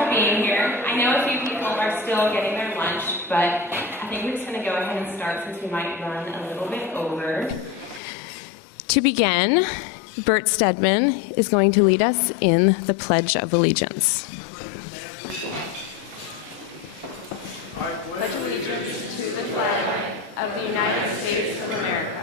for being here. I know a few people are still getting their lunch, but I think we're just going to go ahead and start since we might run a little bit over. To begin, Bert Stedman is going to lead us in the Pledge of Allegiance. Pledge allegiance to the flag of the United States of America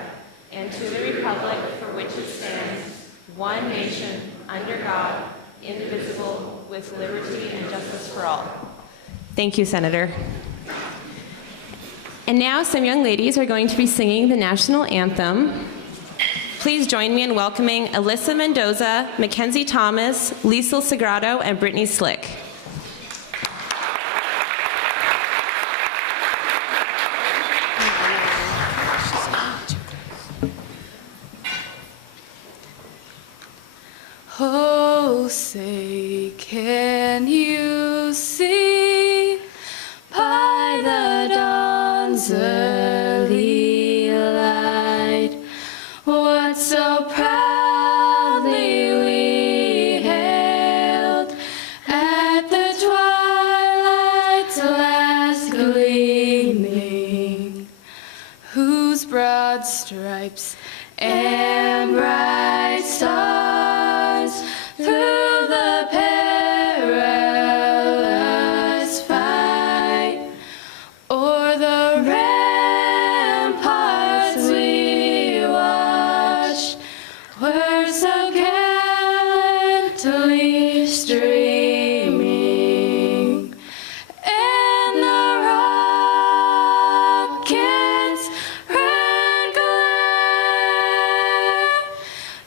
and to the republic for which it stands, one nation, under God, indivisible, with liberty and justice for all. Thank you, Senator. And now some young ladies are going to be singing the national anthem. Please join me in welcoming Alyssa Mendoza, Mackenzie Thomas, Liesl Sagrado, and Brittany Slick. Oh, say, can you see by the dawn's early light what so proudly we hailed at the twilight's last gleaming, whose broad stripes and bright stars through the perilous fight o'er the ramparts we watched were so gallantly streaming, and the rockets' red glare,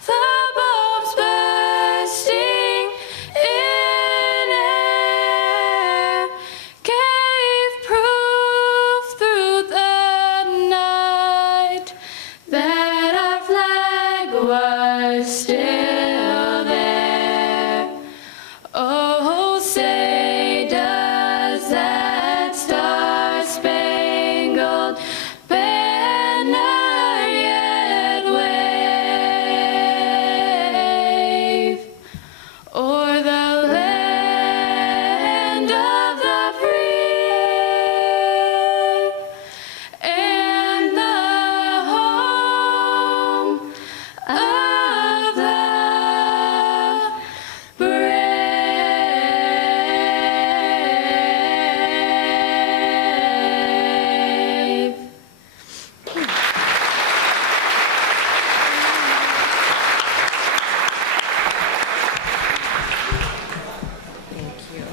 the bombs bursting in air, gave proof through the night that our flag was still there. Oh, say, does that star-spangled banner yet wave o'er the land of the free and the home of the brave? Thank you.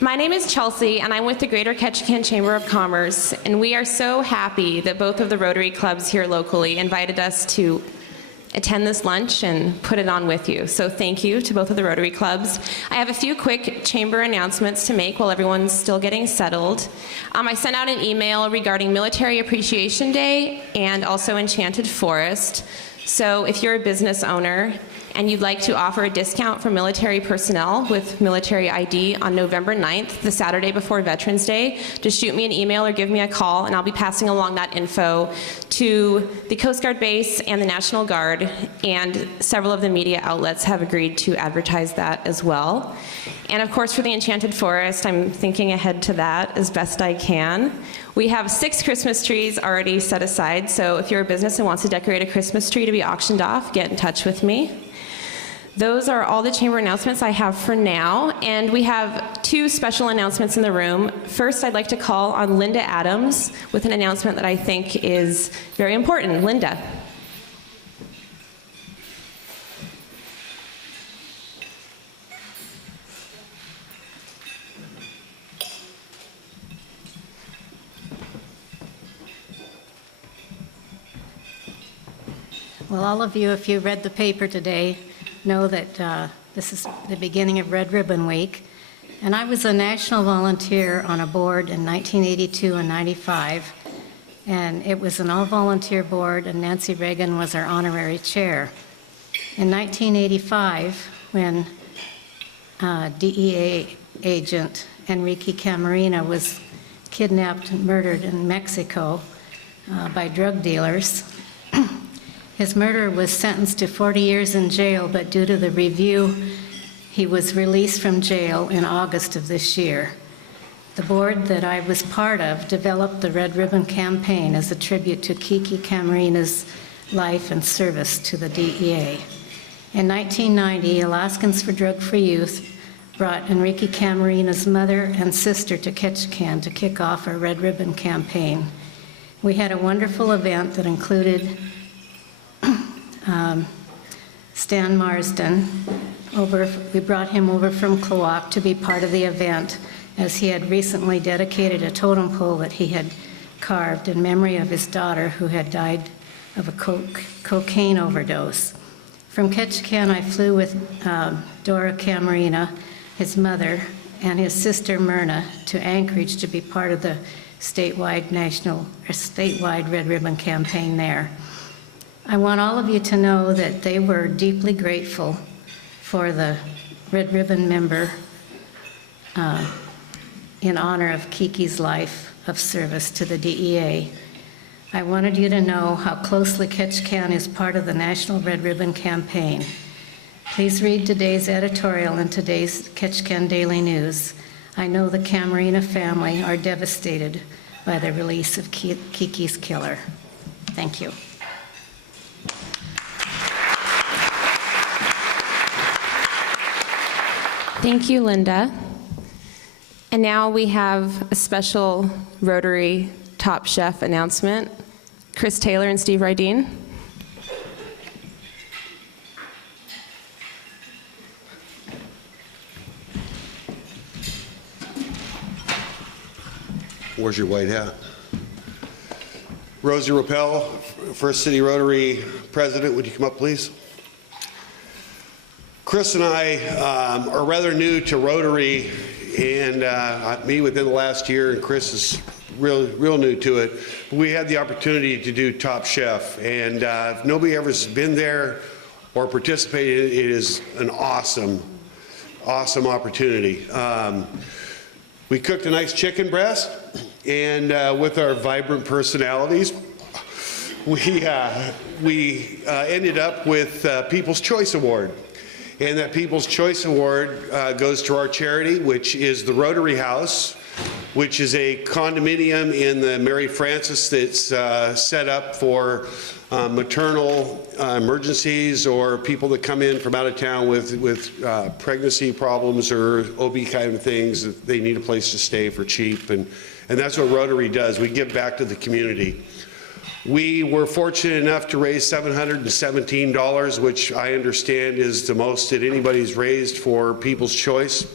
My name is Chelsea, and I'm with the Greater Ketchikan Chamber of Commerce, and we are so happy that both of the Rotary clubs here locally invited us to attend this lunch and put it on with you. So thank you to both of the Rotary clubs. I have a few quick chamber announcements to make while everyone's still getting settled. I sent out an email regarding Military Appreciation Day and also Enchanted Forest. So if you're a business owner and you'd like to offer a discount for military personnel with military ID on November 9th, the Saturday before Veterans Day, just shoot me an email or give me a call, and I'll be passing along that info to the Coast Guard base and the National Guard, and several of the media outlets have agreed to advertise that as well. And of course, for the Enchanted Forest, I'm thinking ahead to that as best I can. We have 6 Christmas trees already set aside, so if you're a business and wants to decorate a Christmas tree to be auctioned off, get in touch with me. Those are all the chamber announcements I have for now, and we have 2 special announcements in the room. First, I'd like to call on Linda Adams with an announcement that I think is very important. Linda. Well, all of you, if you read the paper today, know that this is the beginning of Red Ribbon Week. And I was a national volunteer on a board in 1982 and 95. And it was an all-volunteer board, and Nancy Reagan was our honorary chair. In 1985, when DEA agent Enrique Camarena was kidnapped and murdered in Mexico, by drug dealers. His murderer was sentenced to 40 years in jail, but due to the review, he was released from jail in August of this year. The board that I was part of developed the Red Ribbon Campaign as a tribute to Kiki Camarina's life and service to the DEA. In 1990, Alaskans for Drug-Free Youth brought Enrique Camarina's mother and sister to Ketchikan to kick off our Red Ribbon Campaign. We had a wonderful event that included Stan Marsden. We brought him over from Kloak to be part of the event, as he had recently dedicated a totem pole that he had carved in memory of his daughter who had died of a cocaine overdose. From Ketchikan, I flew with Dora Camarina, his mother, and his sister Myrna to Anchorage to be part of the statewide Red Ribbon Campaign there. I want all of you to know that they were deeply grateful for the Red Ribbon member in honor of Kiki's life of service to the DEA. I wanted you to know how closely Ketchikan is part of the National Red Ribbon Campaign. Please read today's editorial in today's Ketchikan Daily News. I know the Camarina family are devastated by the release of Kiki's killer. Thank you. Thank you, Linda. And now we have a special Rotary Top Chef announcement. Chris Taylor and Steve Rydeen. Where's your white hat? Rosie Rappel, First City Rotary President, would you come up, please? Chris and I are rather new to Rotary, and me within the last year, and Chris is real new to it. We had the opportunity to do Top Chef, and if nobody ever's been there or participated, it is an awesome opportunity. We cooked a nice chicken breast, and with our vibrant personalities, we ended up with People's Choice Award. And that People's Choice Award goes to our charity, which is the Rotary House, which is a condominium in the Mary Frances that's set up for maternal emergencies or people that come in from out of town with pregnancy problems or OB kind of things. That they need a place to stay for cheap, and that's what Rotary does. We give back to the community. We were fortunate enough to raise $717, which I understand is the most that anybody's raised for People's Choice.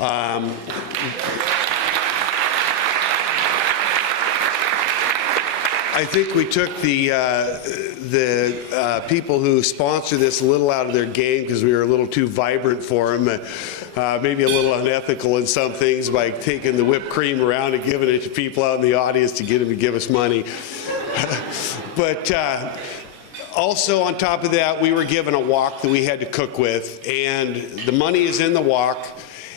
I think we took the people who sponsor this a little out of their game because we were a little too vibrant for them, maybe a little unethical in some things by taking the whipped cream around and giving it to people out in the audience to get them to give us money. But also on top of that, we were given a wok that we had to cook with, and the money is in the wok,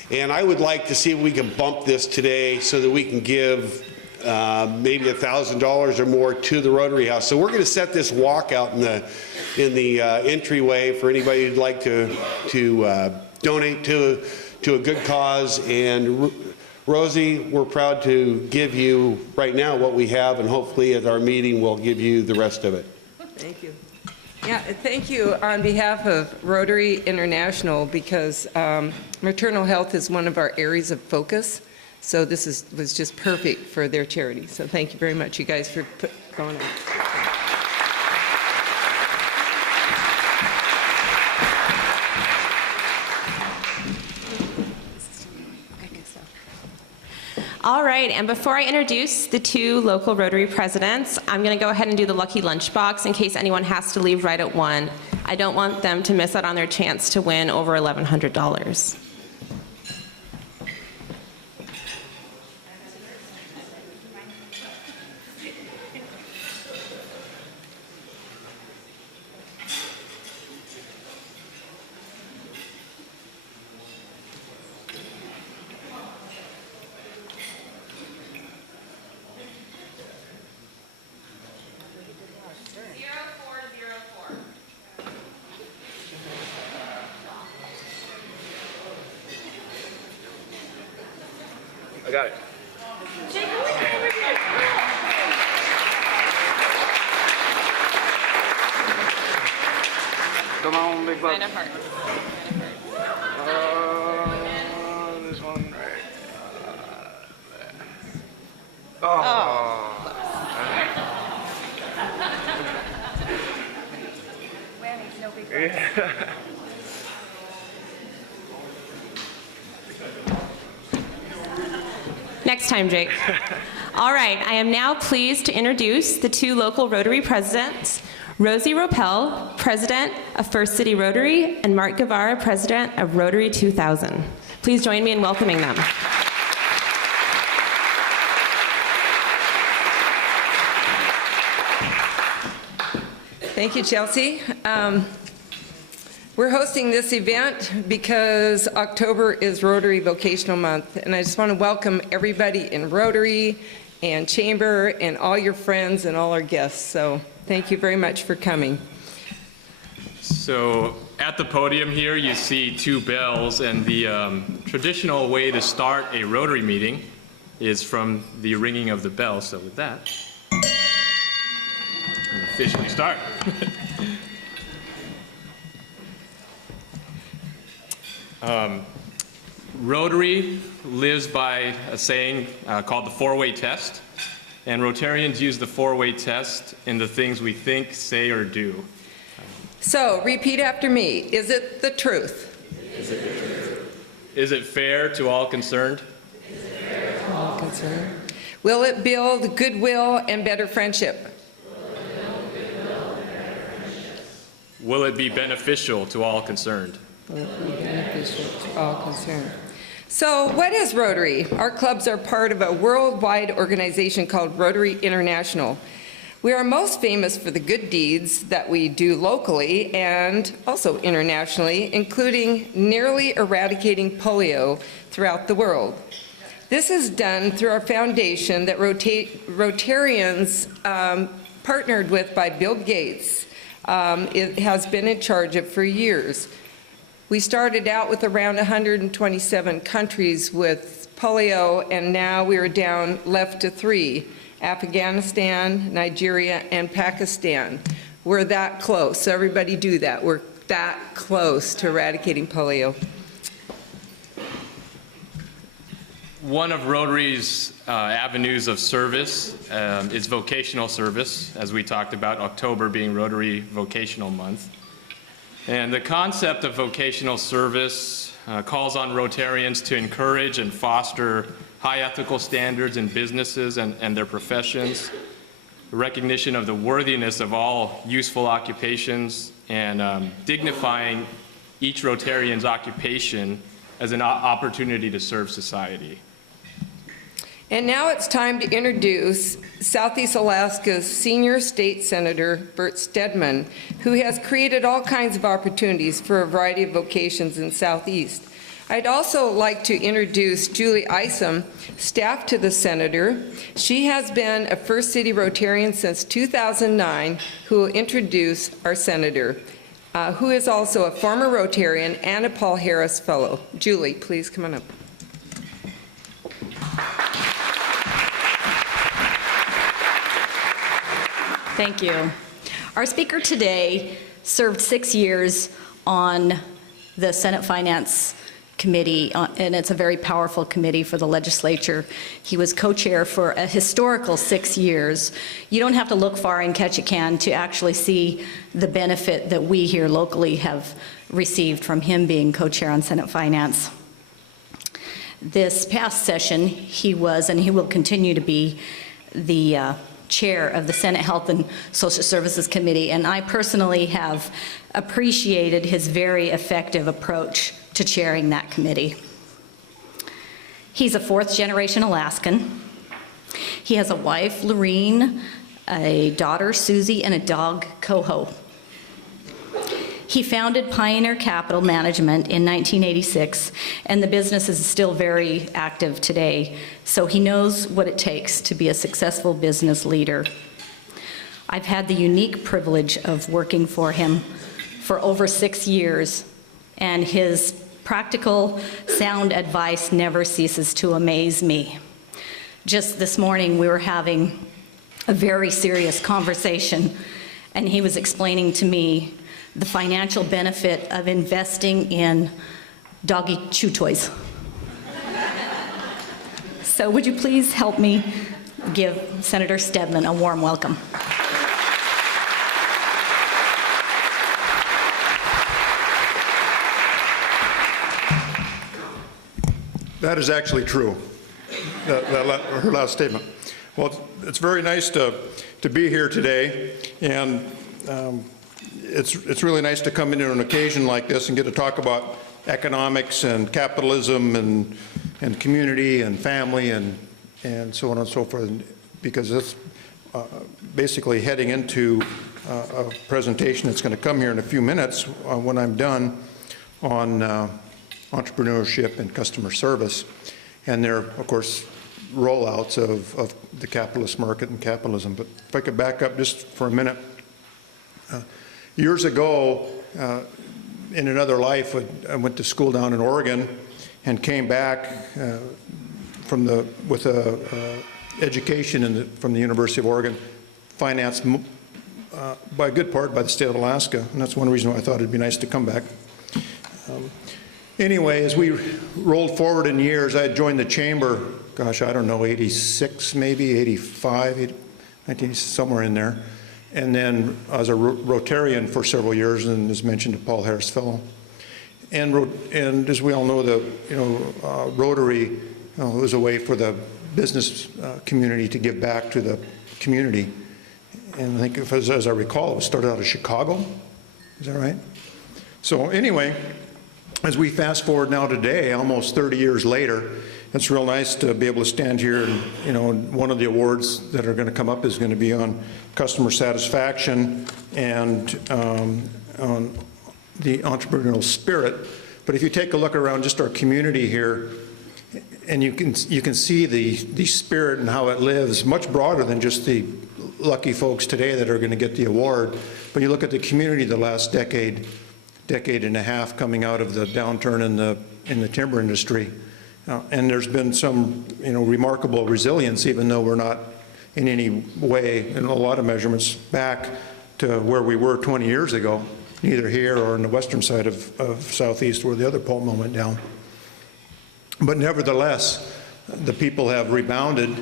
and I would like to see if we can bump this today so that we can give maybe $1,000 or more to the Rotary House. So we're going to set this wok out in the entryway for anybody who'd like to donate to a good cause. And Rosie, we're proud to give you right now what we have, and hopefully at our meeting we'll give you the rest of it. Thank you. Yeah, thank you on behalf of Rotary International, because maternal health is one of our areas of focus. So this was just perfect for their charity. So thank you very much, you guys, for going on. All right, and before I introduce the two local Rotary presidents, I'm going to go ahead and do the lucky lunchbox in case anyone has to leave right at 1. I don't want them to miss out on their chance to win over $1,100. I got it. Come on, big buck. Kind of hard. This one right. Oh. Next time, Jake. All right, I am now pleased to introduce the two local Rotary presidents, Rosie Ropel, President of First City Rotary, and Mark Guevara, President of Rotary 2000. Please join me in welcoming them. Thank you, Chelsea. We're hosting this event because October is Rotary Vocational Month, and I just want to welcome everybody in Rotary and Chamber and all your friends and all our guests. So thank you very much for coming. So at the podium here, you see two bells, and the traditional way to start a Rotary meeting is from the ringing of the bell. So with that, we'll officially start. Rotary lives by a saying called the four-way test, and Rotarians use the four-way test in the things we think, say, or do. So repeat after me. Is it the truth? Is it the truth? Is it fair to all concerned? Is it fair to all concerned? Will it build goodwill and better friendship? Will it be beneficial to all concerned? Will it be beneficial to all concerned? So what is Rotary? Our clubs are part of a worldwide organization called Rotary International. We are most famous for the good deeds that we do locally and also internationally, including nearly eradicating polio throughout the world. This is done through our foundation that Rotarians partnered with by Bill Gates. It has been in charge of for years. We started out with around 127 countries with polio, and now we are down left to 3, Afghanistan, Nigeria, and Pakistan. We're that close, so everybody do that. We're that close to eradicating polio. One of Rotary's avenues of service is vocational service, as we talked about, October being Rotary Vocational Month. And the concept of vocational service calls on Rotarians to encourage and foster high ethical standards in businesses and their professions, recognition of the worthiness of all useful occupations, and dignifying each Rotarian's occupation as an opportunity to serve society. And now it's time to introduce Southeast Alaska's Senior State Senator, Bert Stedman, who has created all kinds of opportunities for a variety of vocations in Southeast. I'd also like to introduce Julie Isom, staff to the Senator. She has been a First City Rotarian since 2009, who will introduce our Senator, who is also a former Rotarian and a Paul Harris Fellow. Julie, please come on up. Thank you. Our speaker today served 6 years on the Senate Finance Committee, and it's a very powerful committee for the legislature. He was co-chair for a historical 6 years. You don't have to look far in Ketchikan to actually see the benefit that we here locally have received from him being co-chair on Senate Finance. This past session, he was, and he will continue to be, the chair of the Senate Health and Social Services Committee, and I personally have appreciated his very effective approach to chairing that committee. He's a fourth-generation Alaskan. He has a wife, Lorene, a daughter, Susie, and a dog, Coho. He founded Pioneer Capital Management in 1986, and the business is still very active today, so he knows what it takes to be a successful business leader. I've had the unique privilege of working for him for over 6 years, and his practical, sound advice never ceases to amaze me. Just this morning, we were having a very serious conversation, and he was explaining to me the financial benefit of investing in doggy chew toys. So would you please help me give Senator Stedman a warm welcome? That is actually true, her last statement. Well, it's very nice to be here today, and it's really nice to come into an occasion like this and get to talk about economics and capitalism and community and family and so on and so forth, because it's basically heading into a presentation that's going to come here in a few minutes when I'm done on entrepreneurship and customer service, and their, of course, rollouts of the capitalist market and capitalism. But if I could back up just for a minute. Years ago, in another life, I went to school down in Oregon and came back with a education from the University of Oregon, financed by a good part by the state of Alaska, and that's one reason why I thought it'd be nice to come back. Anyway, as we rolled forward in years, I had joined the chamber, gosh, I don't know, 86 maybe, 85, 19, somewhere in there. And then I was a Rotarian for several years, and as mentioned, a Paul Harris Fellow. And as we all know, Rotary was a way for the business community to give back to the community. And I think, as I recall, it started out of Chicago. Is that right? So anyway, as we fast forward now today, almost 30 years later, it's real nice to be able to stand here and, one of the awards that are going to come up is going to be on customer satisfaction and on the entrepreneurial spirit. But if you take a look around just our community here, and you can see the spirit and how it lives, much broader than just the lucky folks today that are going to get the award. But you look at the community the last decade and a half coming out of the downturn in the timber industry. And there's been some, remarkable resilience, even though we're not in any way, in a lot of measurements, back to where we were 20 years ago, neither here or in the western side of Southeast where the other pulp mill went down. But nevertheless, the people have rebounded,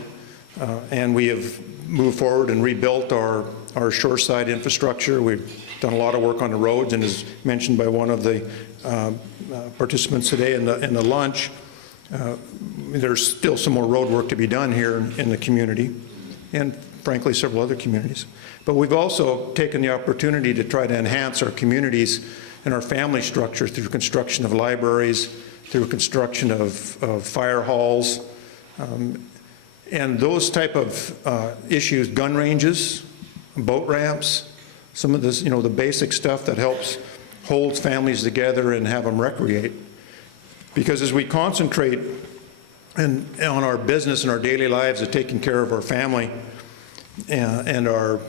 and we have moved forward and rebuilt our shoreside infrastructure. We've done a lot of work on the roads, and as mentioned by one of the participants today in the lunch, there's still some more road work to be done here in the community, and frankly several other communities. But we've also taken the opportunity to try to enhance our communities and our family structure through construction of libraries, through construction of fire halls, and those type of issues, gun ranges, boat ramps, some of this, the basic stuff that helps hold families together and have them recreate. Because as we concentrate on our business and our daily lives of taking care of our family and our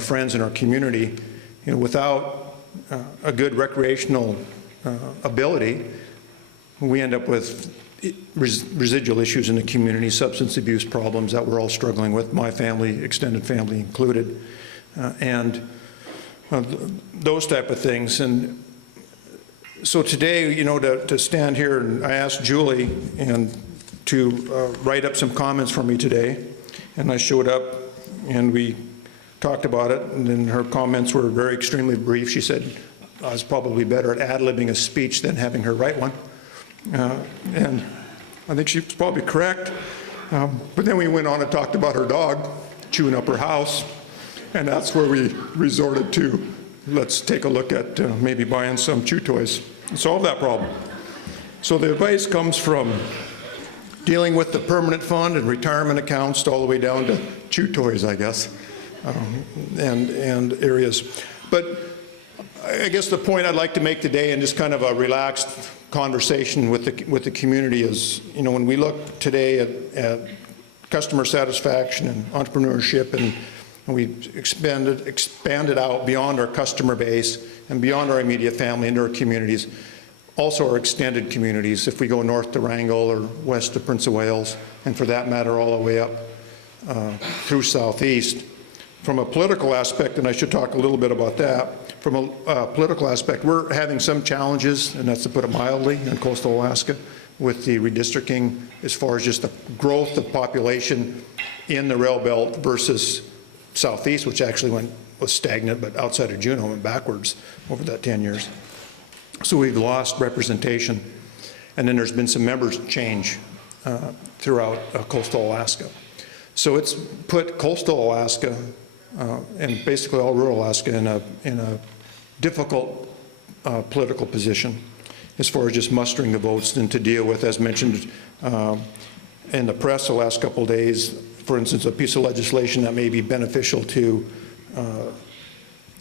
friends and our community, without a good recreational ability, we end up with residual issues in the community, substance abuse problems that we're all struggling with, my family, extended family included, and those type of things. And so today, to stand here, and I asked Julie to write up some comments for me today, and I showed up and we talked about it, and then her comments were extremely brief. She said I was probably better at ad-libbing a speech than having her write one. And I think she was probably correct. But then we went on and talked about her dog chewing up her house, and that's where we resorted to, let's take a look at maybe buying some chew toys and solve that problem. So the advice comes from dealing with the permanent fund and retirement accounts all the way down to chew toys, I guess, and areas. But I guess the point I'd like to make today, and just kind of a relaxed conversation with the community, is, when we look today at customer satisfaction and entrepreneurship, and we expanded out beyond our customer base and beyond our immediate family into our communities, also our extended communities, if we go north to Wrangell or west to Prince of Wales, and for that matter, all the way up through southeast. From a political aspect, and I should talk a little bit about that, from a political aspect, we're having some challenges, and that's to put it mildly, in coastal Alaska with the redistricting as far as just the growth of population in the rail belt versus southeast, which actually was stagnant, but outside of Juneau went backwards over that 10 years. So we've lost representation. And then there's been some members change throughout coastal Alaska. So it's put coastal Alaska and basically all rural Alaska in a difficult political position as far as just mustering the votes and to deal with, as mentioned in the press the last couple of days, for instance, a piece of legislation that may be beneficial to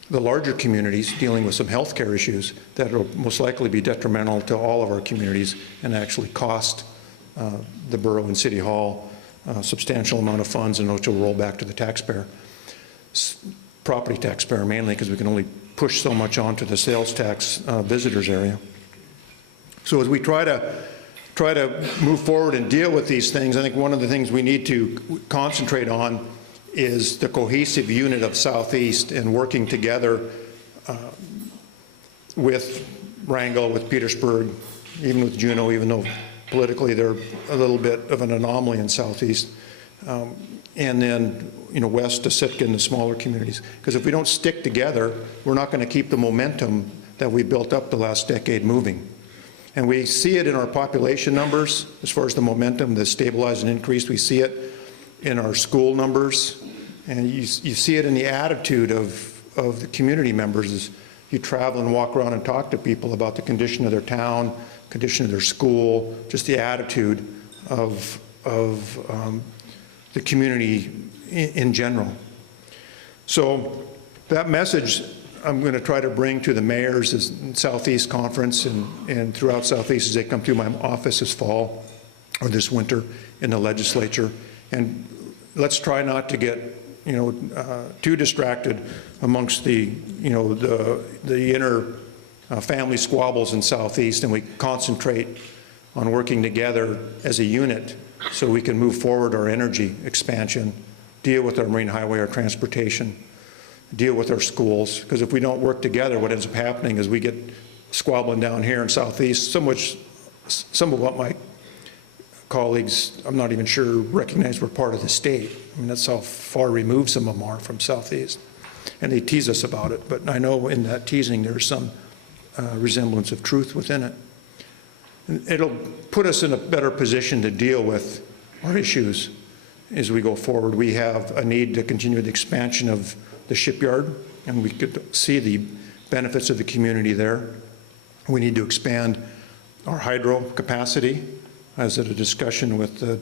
the larger communities dealing with some health care issues that will most likely be detrimental to all of our communities and actually cost the borough and city hall a substantial amount of funds, and which will roll back to the taxpayer, property taxpayer mainly, because we can only push so much onto the sales tax visitors area. So as we try to move forward and deal with these things, I think one of the things we need to concentrate on is the cohesive unit of Southeast and working together with Wrangell, with Petersburg, even with Juneau, even though politically they're a little bit of an anomaly in Southeast. And then, west to Sitka and the smaller communities. Because if we don't stick together, we're not going to keep the momentum that we built up the last decade moving. And we see it in our population numbers, as far as the momentum, the stabilized and increased. We see it in our school numbers. And you see it in the attitude of the community members as you travel and walk around and talk to people about the condition of their town, condition of their school, just the attitude of the community in general. So that message I'm going to try to bring to the mayors in Southeast Conference and throughout Southeast as they come through my office this fall or this winter in the legislature. And let's try not to get too distracted amongst the inner family squabbles in Southeast, and we concentrate on working together as a unit so we can move forward our energy expansion, deal with our marine highway, our transportation, deal with our schools. Because if we don't work together, what ends up happening is we get squabbling down here in Southeast, some of what my colleagues, I'm not even sure, recognize we're part of the state. I mean, that's how far removed some of them are from Southeast. And they tease us about it, but I know in that teasing there's some resemblance of truth within it. And it'll put us in a better position to deal with our issues as we go forward. We have a need to continue the expansion of the shipyard, and we could see the benefits of the community there. We need to expand our hydro capacity. I was at a discussion with the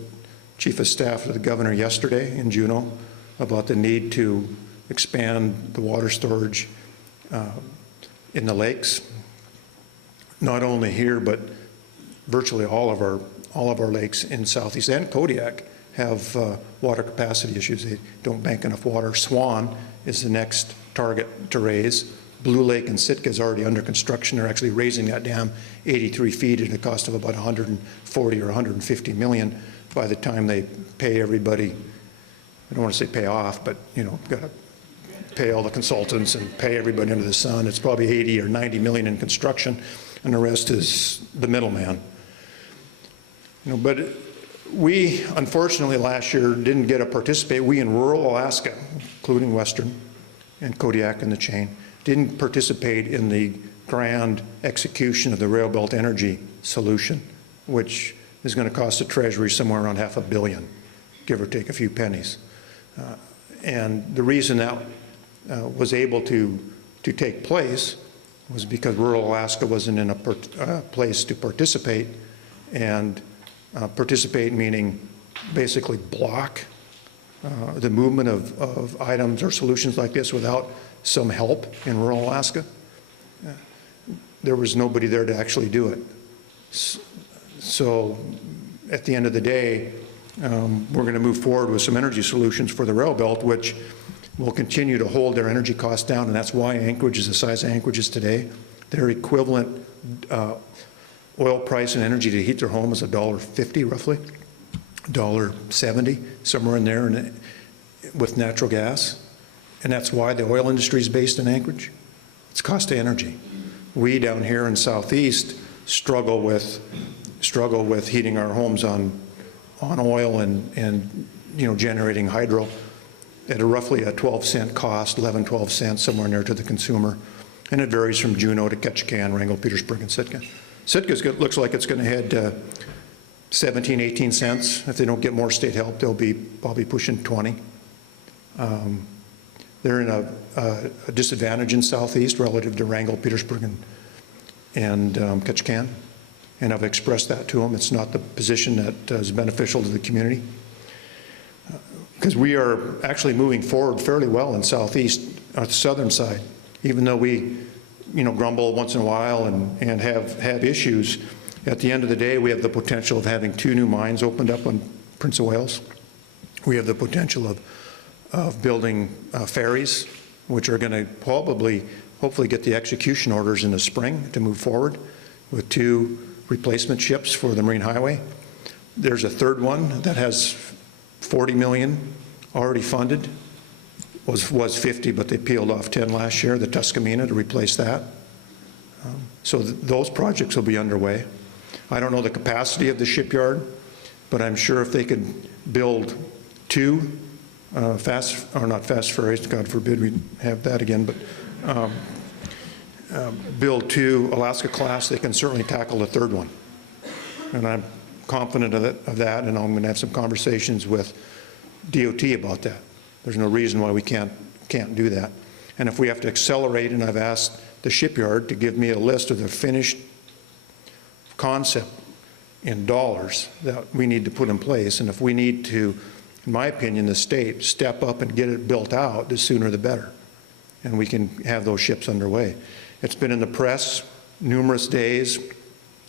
Chief of Staff of the Governor yesterday in Juneau about the need to expand the water storage in the lakes. Not only here, but virtually all of our lakes in Southeast and Kodiak have water capacity issues. They don't bank enough water. Swan is the next target to raise. Blue Lake and Sitka is already under construction. They're actually raising that dam 83 feet at a cost of about 140 or 150 million by the time they pay everybody. I don't want to say pay off, but got to pay all the consultants and pay everybody under the sun. It's probably 80 or 90 million in construction, and the rest is the middleman. But we, unfortunately, last year didn't get to participate. We in rural Alaska, including Western and Kodiak and the chain, didn't participate in the grand execution of the Rail Belt Energy solution, which is going to cost the Treasury somewhere around $500 million, give or take a few pennies. And the reason that was able to take place was because rural Alaska wasn't in a place to participate, and participate meaning basically block the movement of items or solutions like this without some help in rural Alaska. There was nobody there to actually do it. So at the end of the day, we're going to move forward with some energy solutions for the rail belt, which will continue to hold their energy costs down, and that's why Anchorage is the size Anchorage is today. Their equivalent oil price and energy to heat their home is $1.50 roughly, $1.70, somewhere in there, and with natural gas. And that's why the oil industry is based in Anchorage. It's cost of energy. We down here in Southeast struggle with heating our homes on oil and generating hydro at roughly a 12-cent cost, 11, 12 cents, somewhere in there to the consumer. And it varies from Juneau to Ketchikan, Wrangell, Petersburg, and Sitka. Sitka looks like it's going to head to 17, 18 cents. If they don't get more state help, they'll be probably pushing 20. They're in a disadvantage in Southeast relative to Wrangell, Petersburg, and Ketchikan. And I've expressed that to them. It's not the position that is beneficial to the community. Because we are actually moving forward fairly well in Southeast, on the southern side. Even though we, grumble once in a while and have issues, at the end of the day, we have the potential of having 2 new mines opened up on Prince of Wales. We have the potential of building ferries, which are going to hopefully get the execution orders in the spring to move forward with 2 replacement ships for the Marine Highway. There's a third one that has $40 million already funded. Was 50, but they peeled off 10 last year, the Tuscamina, to replace that. So those projects will be underway. I don't know the capacity of the shipyard, but I'm sure if they could build 2 not fast ferries, God forbid we have that again, but build 2 Alaska class, they can certainly tackle the third one. And I'm confident of that, and I'm going to have some conversations with DOT about that. There's no reason why we can't do that. And if we have to accelerate, and I've asked the shipyard to give me a list of the finished concept in dollars that we need to put in place, and if we need to, in my opinion, the state step up and get it built out, the sooner the better. And we can have those ships underway. It's been in the press numerous days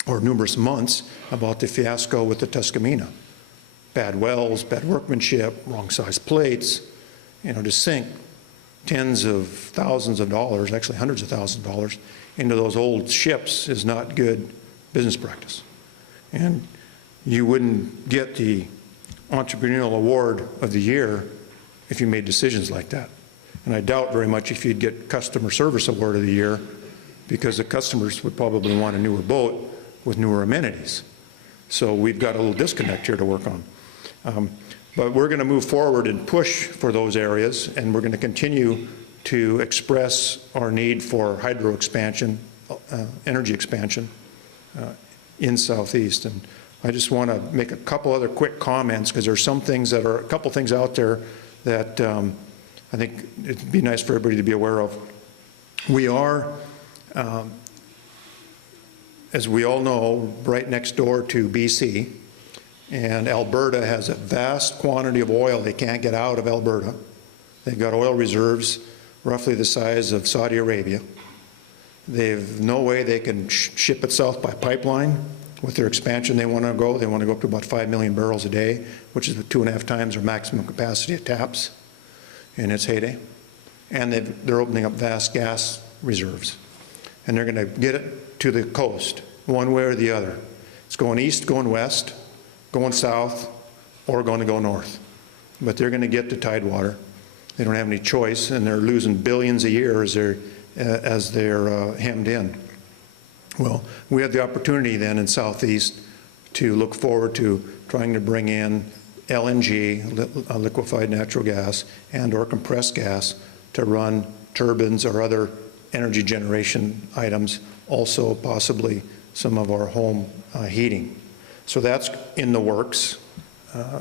or numerous months about the fiasco with the Tuscamina. Bad wells, bad workmanship, wrong size plates. To sink tens of thousands of dollars, actually hundreds of thousands of dollars, into those old ships is not good business practice. And you wouldn't get the entrepreneurial award of the year if you made decisions like that. And I doubt very much if you'd get customer service award of the year, because the customers would probably want a newer boat with newer amenities. So we've got a little disconnect here to work on. But we're going to move forward and push for those areas, and we're going to continue to express our need for hydro expansion, energy expansion in Southeast. And I just want to make a couple other quick comments, because there's some things that are, a couple things out there that I think it'd be nice for everybody to be aware of. We are, as we all know, right next door to BC. And Alberta has a vast quantity of oil they can't get out of Alberta. They've got oil reserves roughly the size of Saudi Arabia. They've no way they can ship it south by pipeline with their expansion they want to go. They want to go up to about 5 million barrels a day, which is 2.5 times their maximum capacity at TAPS in its heyday. And they're opening up vast gas reserves. And they're going to get it to the coast, one way or the other. It's going east, going west, going south, or going to go north. But they're going to get to Tidewater. They don't have any choice, and they're losing billions a year as they're hemmed in. Well, we have the opportunity then in Southeast to look forward to trying to bring in LNG, liquefied natural gas, and or compressed gas to run turbines or other energy generation items, also possibly some of our home heating. So that's in the works,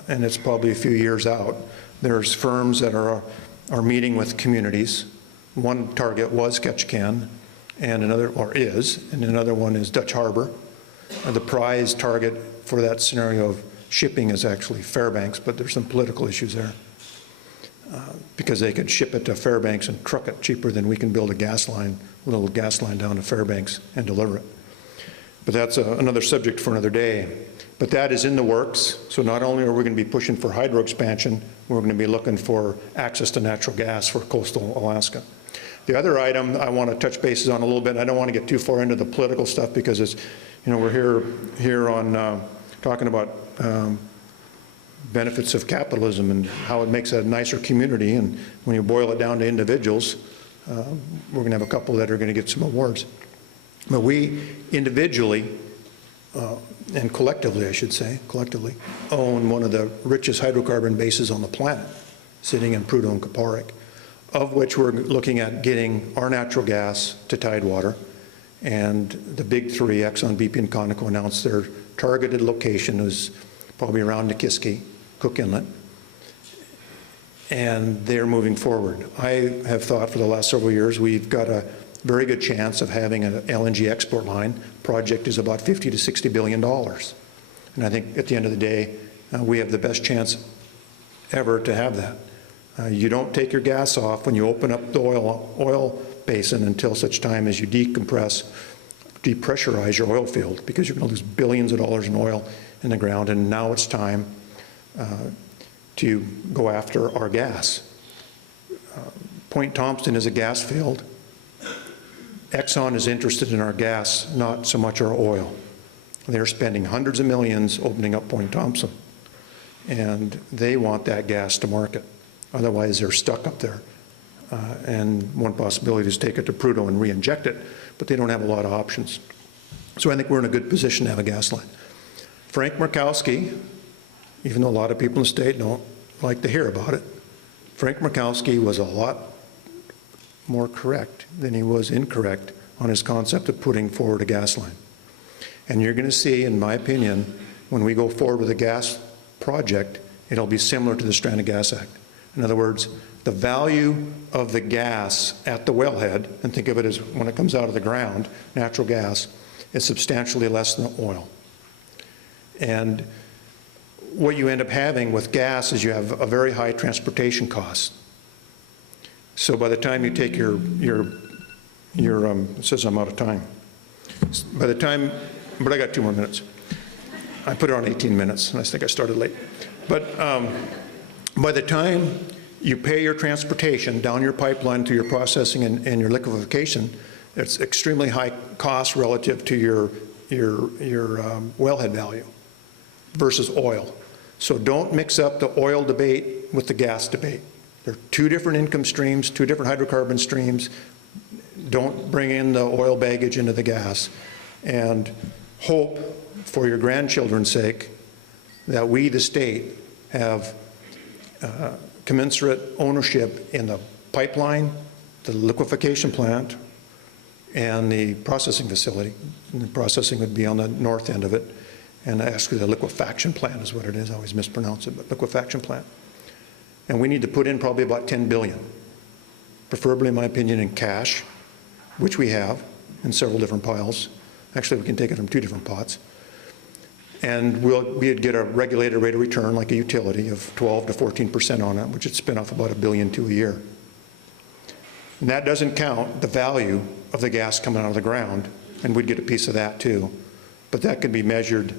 and it's probably a few years out. There's firms that are meeting with communities. One target was Ketchikan, and another one is Dutch Harbor. The prize target for that scenario of shipping is actually Fairbanks, but there's some political issues there. Because they could ship it to Fairbanks and truck it cheaper than we can build a little gas line down to Fairbanks and deliver it. But that's another subject for another day. But that is in the works. So not only are we going to be pushing for hydro expansion, we're going to be looking for access to natural gas for coastal Alaska. The other item I want to touch bases on a little bit, I don't want to get too far into the political stuff because You know, we're here on talking about benefits of capitalism and how it makes a nicer community, and when you boil it down to individuals, we're going to have a couple that are going to get some awards. But we individually, and collectively, I should say, collectively, own one of the richest hydrocarbon bases on the planet, sitting in Prudhoe and Kuparuk, of which we're looking at getting our natural gas to Tidewater. And the big three, Exxon, BP, and Conoco, announced their targeted location is probably around Nikiski, Cook Inlet, and they're moving forward. I have thought for the last several years we've got a very good chance of having an LNG export line. Project is about $50 to $60 billion. And I think at the end of the day, we have the best chance ever to have that. You don't take your gas off when you open up the oil basin until such time as you depressurize your oil field, because you're going to lose billions of dollars in oil in the ground. And now it's time to go after our gas. Point Thompson is a gas field. Exxon is interested in our gas, not so much our oil. They're spending hundreds of millions opening up Point Thompson, and they want that gas to market. Otherwise, they're stuck up there. And one possibility is take it to Prudhoe and re-inject it, but they don't have a lot of options. So I think we're in a good position to have a gas line. Frank Murkowski, even though a lot of people in the state don't like to hear about it, Frank Murkowski was a lot more correct than he was incorrect on his concept of putting forward a gas line. And you're going to see, in my opinion, when we go forward with a gas project, it'll be similar to the Stranded Gas Act. In other words, the value of the gas at the wellhead, and think of it as when it comes out of the ground, natural gas, is substantially less than oil. And what you end up having with gas is you have a very high transportation cost. So by the time you take it says I'm out of time. By the time, but I got 2 more minutes. I put it on 18 minutes, and I think I started late. But by the time you pay your transportation down your pipeline through your processing and your liquefaction, it's extremely high cost relative to your wellhead value versus oil. So don't mix up the oil debate with the gas debate. They're two different income streams, two different hydrocarbon streams. Don't bring in the oil baggage into the gas. And hope, for your grandchildren's sake, that we, the state, have commensurate ownership in the pipeline, the liquefaction plant, and the processing facility. And the processing would be on the north end of it. And actually the liquefaction plant is what it is. I always mispronounce it, but liquefaction plant. And we need to put in probably about $10 billion, preferably, in my opinion, in cash, which we have in several different piles. Actually, we can take it from 2 different pots. And we'd get a regulated rate of return, like a utility, of 12 to 14% on it, which would spin off about $1 billion a year. And that doesn't count the value of the gas coming out of the ground, and we'd get a piece of that too. But that could be measured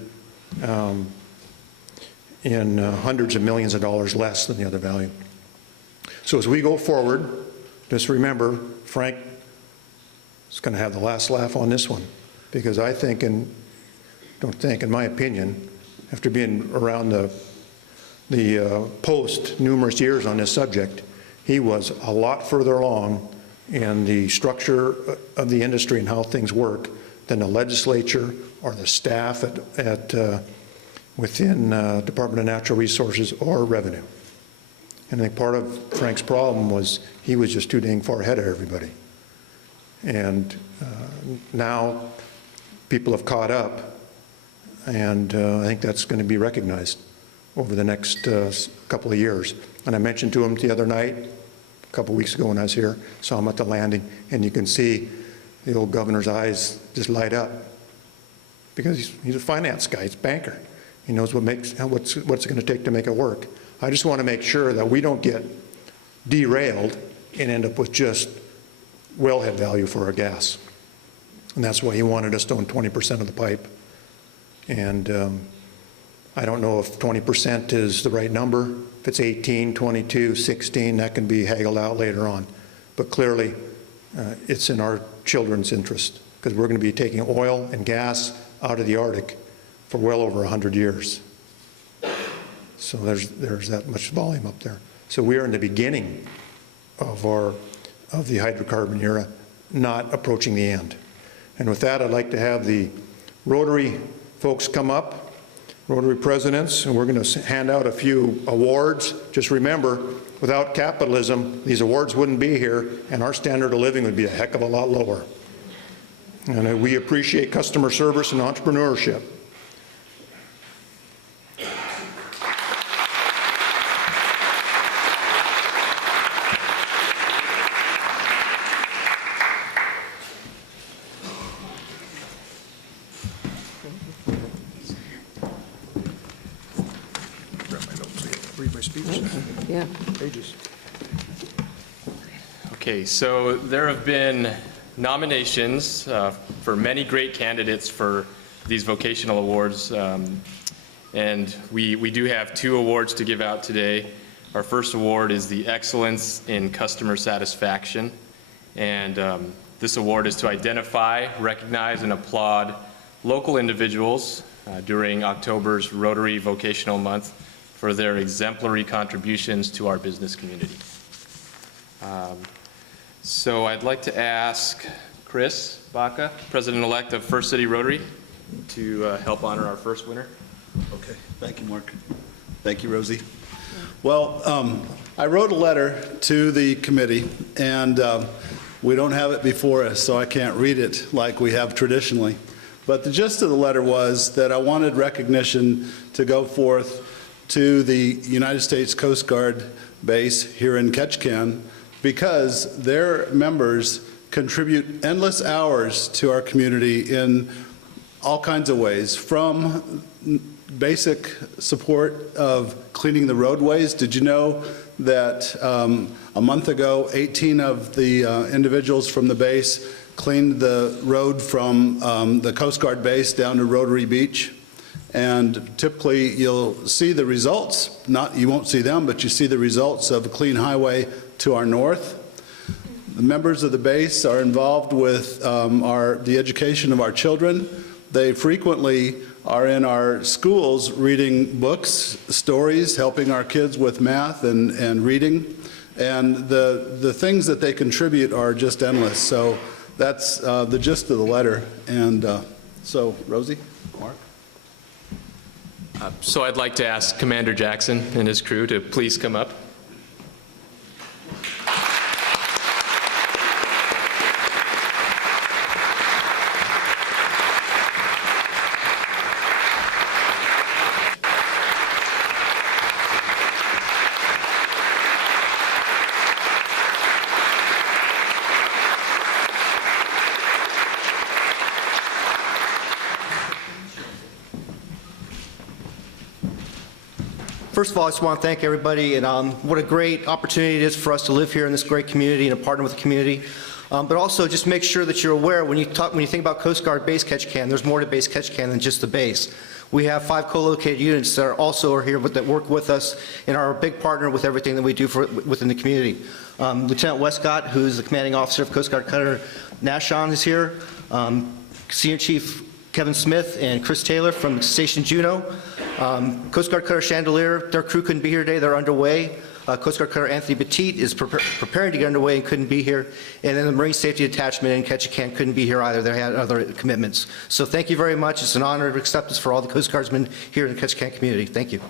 in hundreds of millions of dollars less than the other value. So as we go forward, just remember, Frank is going to have the last laugh on this one, because I think, in my opinion, after being around the post numerous years on this subject, he was a lot further along in the structure of the industry and how things work than the legislature or the staff within Department of Natural Resources or Revenue. And I think part of Frank's problem was he was just too dang far ahead of everybody. And now people have caught up, and I think that's going to be recognized over the next couple of years. And I mentioned to him the other night, a couple weeks ago when I was here, saw him at the landing, and you can see the old governor's eyes just light up, because he's a finance guy, he's a banker. He knows what's it going to take to make it work. I just want to make sure that we don't get derailed and end up with just wellhead value for our gas. And that's why he wanted us to own 20% of the pipe. And I don't know if 20% is the right number. If it's 18, 22, 16, that can be haggled out later on. But clearly, it's in our children's interest, because we're going to be taking oil and gas out of the Arctic for well over 100 years. So there's that much volume up there. So we are in the beginning of the hydrocarbon era, not approaching the end. And with that, I'd like to have the Rotary folks come up, Rotary presidents, and we're going to hand out a few awards. Just remember, without capitalism, these awards wouldn't be here, and our standard of living would be a heck of a lot lower. And we appreciate customer service and entrepreneurship. Read my speech. Yeah. Pages. Okay, so there have been nominations for many great candidates for these vocational awards, and we do have 2 awards to give out today. Our first award is the Excellence in Customer Satisfaction, and this award is to identify, recognize, and applaud local individuals during October's Rotary Vocational Month for their exemplary contributions to our business community. So I'd like to ask Chris Baca, President-elect of First City Rotary, to help honor our first winner. Okay, thank you, Mark. Thank you, Rosie. Well, I wrote a letter to the committee, and we don't have it before us, so I can't read it like we have traditionally. But the gist of the letter was that I wanted recognition to go forth to the United States Coast Guard base here in Ketchikan, because their members contribute endless hours to our community in all kinds of ways, from basic support of cleaning the roadways. Did you know that a month ago, 18 of the individuals from the base cleaned the road from the Coast Guard base down to Rotary Beach? And typically you'll see the results, you won't see them, but you see the results of a clean highway to our north. The members of the base are involved with the education of our children. They frequently are in our schools reading books, stories, helping our kids with math and reading. And the things that they contribute are just endless. So that's the gist of the letter. And so, Rosie, Mark? So I'd like to ask Commander Jackson and his crew to please come up. First of all, I just want to thank everybody, and what a great opportunity it is for us to live here in this great community and to partner with the community. But also, just make sure that you're aware when you think about Coast Guard Base Ketchikan, there's more to Base Ketchikan than just the base. We have 5 co-located units that are here, that work with us and are a big partner with everything that we do within the community. Lieutenant Westcott, who's the commanding officer of Coast Guard Cutter Nashon, is here. Senior Chief Kevin Smith and Chris Taylor from Station Juneau. Coast Guard Cutter Chandelier, their crew couldn't be here today, they're underway. Coast Guard Cutter Anthony Petit is preparing to get underway and couldn't be here. And then the Marine Safety Detachment in Ketchikan couldn't be here either, they had other commitments. So thank you very much, it's an honor to accept this for all the Coast Guardsmen here in the Ketchikan community. Thank you.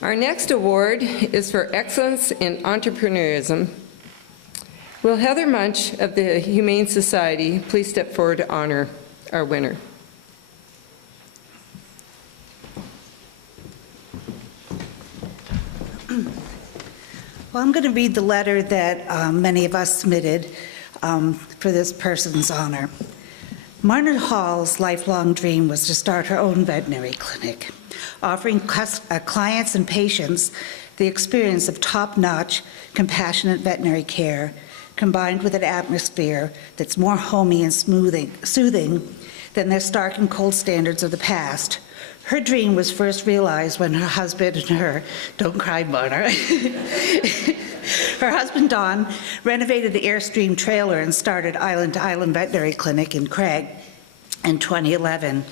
Our next award is for Excellence in Entrepreneurism. Will Heather Munch of the Humane Society please step forward to honor our winner? Well, I'm going to read the letter that many of us submitted for this person's honor. Marna Hall's lifelong dream was to start her own veterinary clinic, offering clients and patients the experience of top-notch, compassionate veterinary care, combined with an atmosphere that's more homey and soothing than the stark and cold standards of the past, Her dream was first realized when her husband and her, don't cry, Marna, her husband, Don, renovated the Airstream trailer and started Island to Island Veterinary Clinic in Craig in 2011.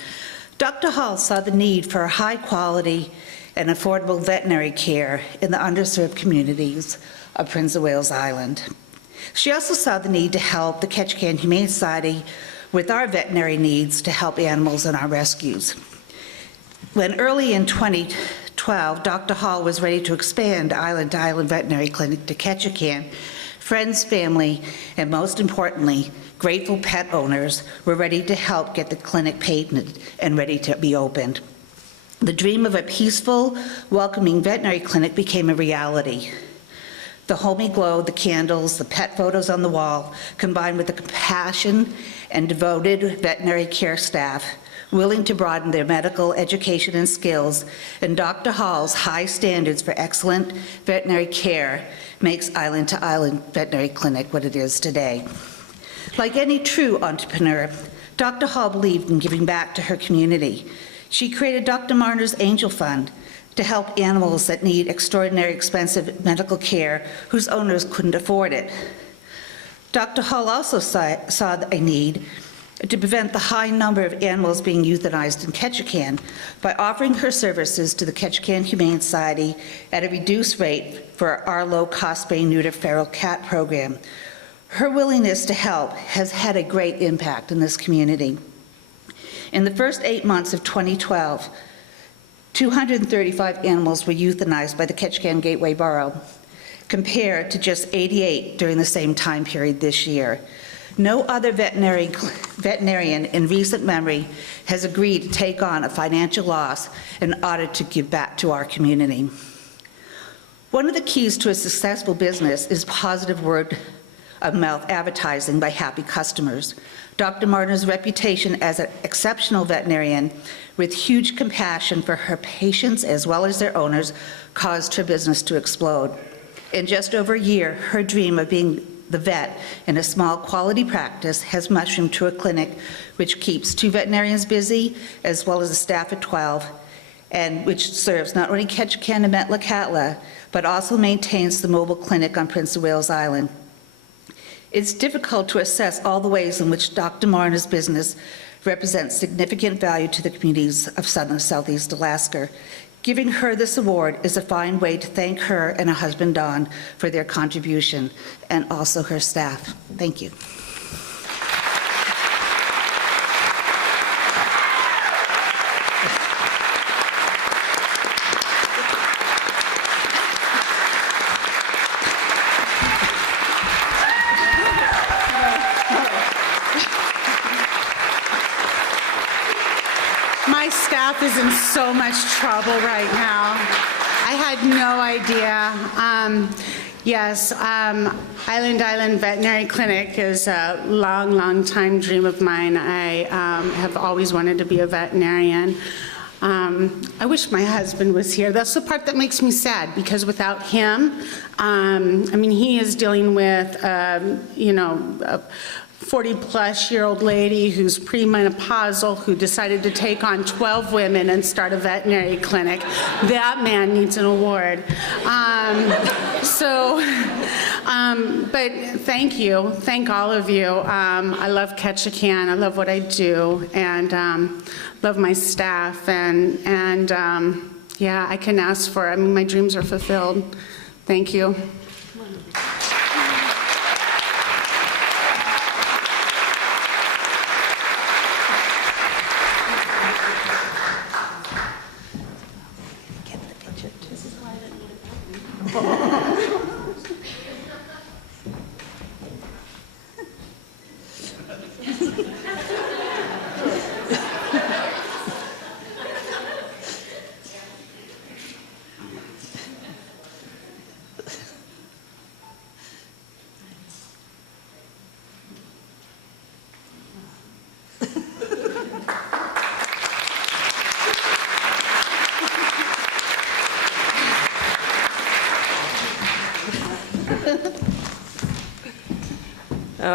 Dr. Hall saw the need for high-quality and affordable veterinary care in the underserved communities of Prince of Wales Island. She also saw the need to help the Ketchikan Humane Society with our veterinary needs to help animals in our rescues. When early in 2012, Dr. Hall was ready to expand Island to Island Veterinary Clinic to Ketchikan, friends, family, and most importantly, grateful pet owners were ready to help get the clinic patented and ready to be opened. The dream of a peaceful, welcoming veterinary clinic became a reality. The homey glow, the candles, the pet photos on the wall, combined with the compassion and devoted veterinary care staff willing to broaden their medical education and skills, and Dr. Hall's high standards for excellent veterinary care makes Island to Island Veterinary Clinic what it is today. Like any true entrepreneur, Dr. Hall believed in giving back to her community. She created Dr. Marner's Angel Fund to help animals that need extraordinary expensive medical care whose owners couldn't afford it. Dr. Hall also saw a need to prevent the high number of animals being euthanized in Ketchikan by offering her services to the Ketchikan Humane Society at a reduced rate for our low-cost spay-neuter feral cat program. Her willingness to help has had a great impact in this community. In the first 8 months of 2012, 235 animals were euthanized by the Ketchikan Gateway Borough, compared to just 88 during the same time period this year. No other veterinarian in recent memory has agreed to take on a financial loss in order to give back to our community. One of the keys to a successful business is positive word of mouth advertising by happy customers. Dr. Martin's reputation as an exceptional veterinarian with huge compassion for her patients as well as their owners caused her business to explode. In just over a year, her dream of being the vet in a small quality practice has mushroomed to a clinic which keeps 2 veterinarians busy as well as a staff of 12, and which serves not only Ketchikan and Metlakatla, but also maintains the mobile clinic on Prince of Wales Island. It's difficult to assess all the ways in which Dr. Marner's business represents significant value to the communities of Southern and Southeast Alaska. Giving her this award is a fine way to thank her and her husband, Don, for their contribution, and also her staff. Thank you. My staff is in so much trouble right now. I had no idea. Island Veterinary Clinic is a long time dream of mine. I have always wanted to be a veterinarian. I wish my husband was here. That's the part that makes me sad, because without him, he is dealing with, a 40-plus-year-old lady who's premenopausal, who decided to take on 12 women and start a veterinary clinic. That man needs an award. But thank you. Thank all of you. I love Ketchikan. I love what I do, and love my staff. And I can ask for, my dreams are fulfilled. Thank you.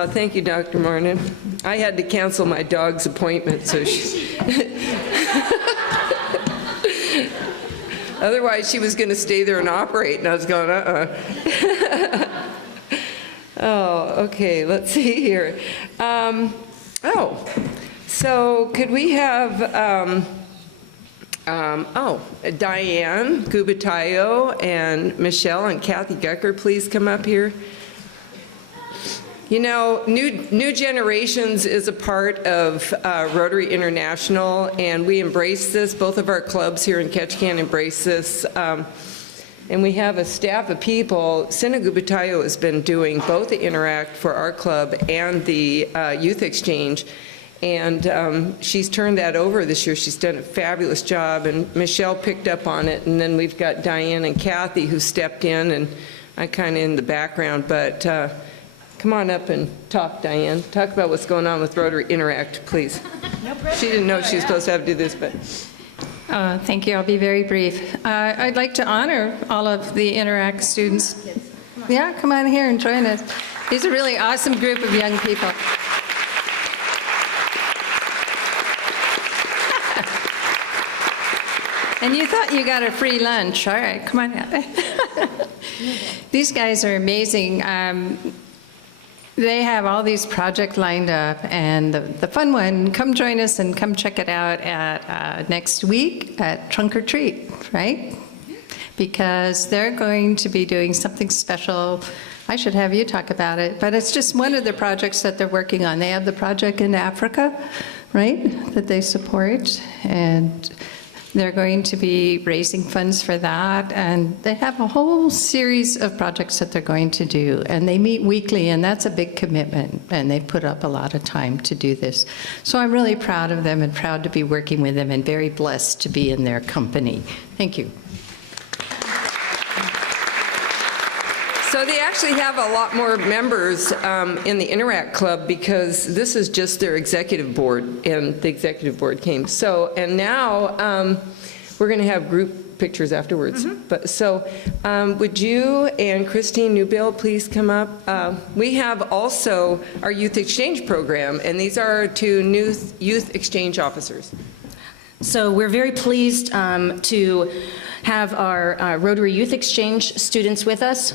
Thank you, Dr. Martin. I had to cancel my dog's appointment, so she... Otherwise, she was going to stay there and operate, and I was going, Oh, okay, let's see here. So could we have, Diane Gubitayo and Michelle and Kathy Gecker please come up here? You know, New Generations is a part of Rotary International, and we embrace this. Both of our clubs here in Ketchikan embrace this. And we have a staff of people. Sina Gubitayo has been doing both the Interact for our club and the Youth Exchange. And she's turned that over this year. She's done a fabulous job, and Michelle picked up on it. And then we've got Diane and Kathy who stepped in, and I'm kind of in the background. But come on up and talk, Diane. Talk about what's going on with Rotary Interact, please. She didn't know she was supposed to have to do this, but. Thank you. I'll be very brief. I'd like to honor all of the Interact students. Yeah, come on here and join us. These are a really awesome group of young people. And you thought you got a free lunch. All right, come on out. These guys are amazing. They have all these projects lined up, and the fun one, come join us and come check it out at next week at Trunk or Treat, right? Because they're going to be doing something special. I should have you talk about it, but it's just one of the projects that they're working on. They have the project in Africa, right, that they support, and they're going to be raising funds for that, and they have a whole series of projects that they're going to do, and they meet weekly, and that's a big commitment, and they put up a lot of time to do this. So I'm really proud of them and proud to be working with them and very blessed to be in their company. Thank you. So they actually have a lot more members in the Interact Club because this is just their executive board, and the executive board came. So, and now we're going to have group pictures afterwards. But so would you and Christine Newbill please come up? We have also our youth exchange program, and these are our two new youth exchange officers. So we're very pleased to have our Rotary Youth Exchange students with us.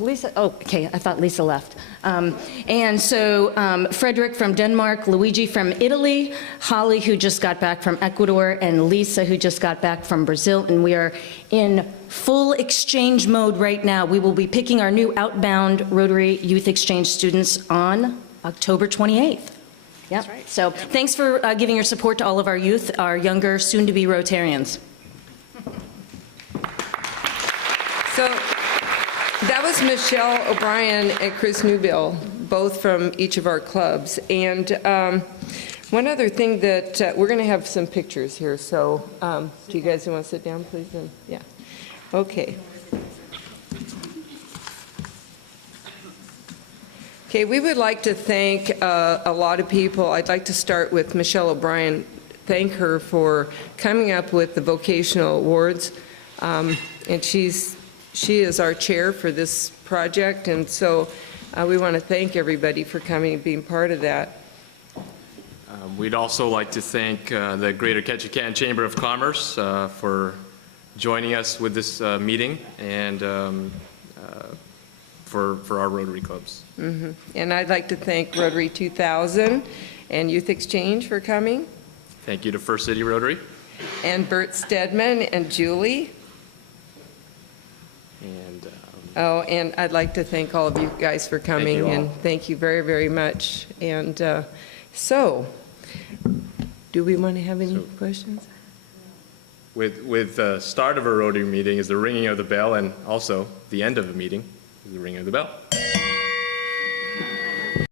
Lisa, oh, okay, I thought Lisa left. And so Frederick from Denmark, Luigi from Italy, Holly, who just got back from Ecuador, and Lisa, who just got back from Brazil. And we are in full exchange mode right now. We will be picking our new outbound Rotary Youth Exchange students on October 28th. Yep. Right. So thanks for giving your support to all of our youth, our younger, soon-to-be Rotarians. So that was Michelle O'Brien and Chris Newbill, both from each of our clubs. And one other thing that we're going to have some pictures here. So do you guys want to sit down, please? And, yeah. Okay. Okay, we would like to thank a lot of people. I'd like to start with Michelle O'Brien. Thank her for coming up with the vocational awards. And she is our chair for this project, and so we want to thank everybody for coming and being part of that. We'd also like to thank the Greater Ketchikan Chamber of Commerce for joining us with this meeting and for our Rotary clubs. Mm-hmm. And I'd like to thank Rotary 2000 and Youth Exchange for coming. Thank you to First City Rotary. And Bert Stedman and Julie. And and I'd like to thank all of you guys for coming, thank you all. and thank you very, very much. And so, do we want to have any questions? With the start of a Rotary meeting is the ringing of the bell, and also the end of a meeting is the ringing of the bell.